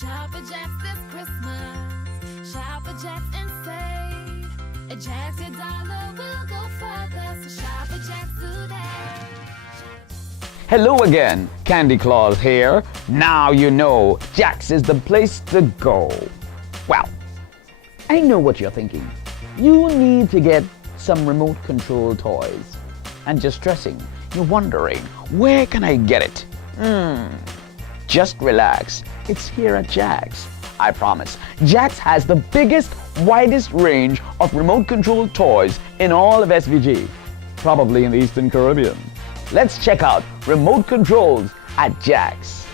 Shop at JAX this Christmas. Shop at JAX and save. At JAX, your dollar will go further. So shop at JAX today. Hello again, Candy Claus here. Now you know JAX is the place to go. Well, I know what you're thinking. You need to get some remote control toys. And just stressing, you're wondering, where can I get it? Just relax. It's here at JAX. I promise. JAX has the biggest, widest range of remote control toys in all of SVG. Probably in the Eastern Caribbean. Let's check out remote controls at JAX.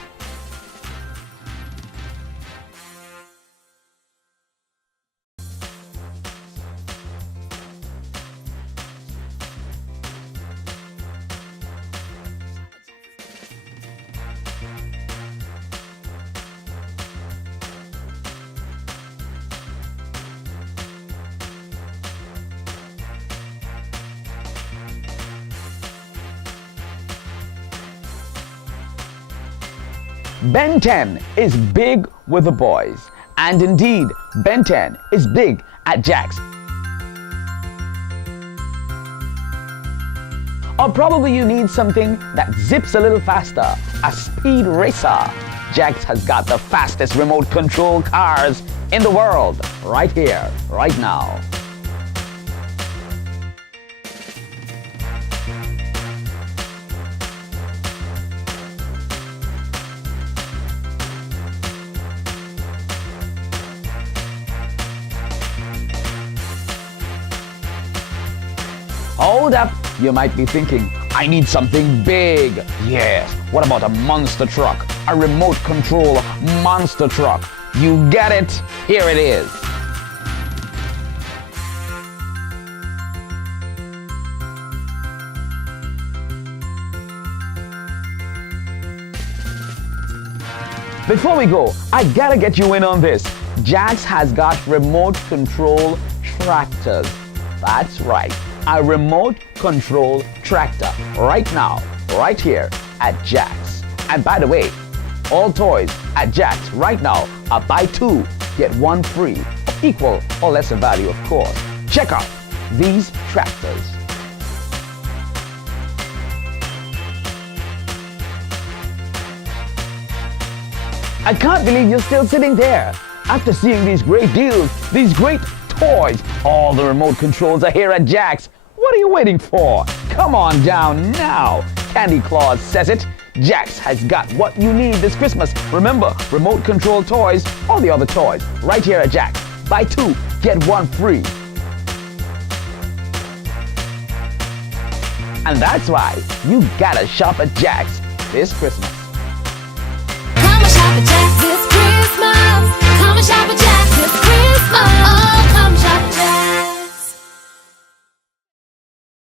Ben 10 is big with the boys, and indeed, Ben 10 is big at JAX. Or probably you need something that zips a little faster, a speed racer. JAX has got the fastest remote control cars in the world, right here, right now. Hold up, you might be thinking, I need something big. Yes, what about a monster truck? A remote control monster truck. You get it? Here it is. Before we go, I gotta get you in on this. JAX has got remote control tractors. That's right. A remote control tractor right now, right here at JAX. And by the way, all toys at JAX right now are buy two, get one free, of equal or lesser value, of course. Check out these tractors. I can't believe you're still sitting there after seeing these great deals, these great toys. All the remote controls are here at JAX. What are you waiting for? Come on down now. Candy Claus says it. JAX has got what you need this Christmas. Remember, remote control toys, all the other toys, right here at JAX. Buy two, get one free. And that's why you gotta shop at JAX this Christmas.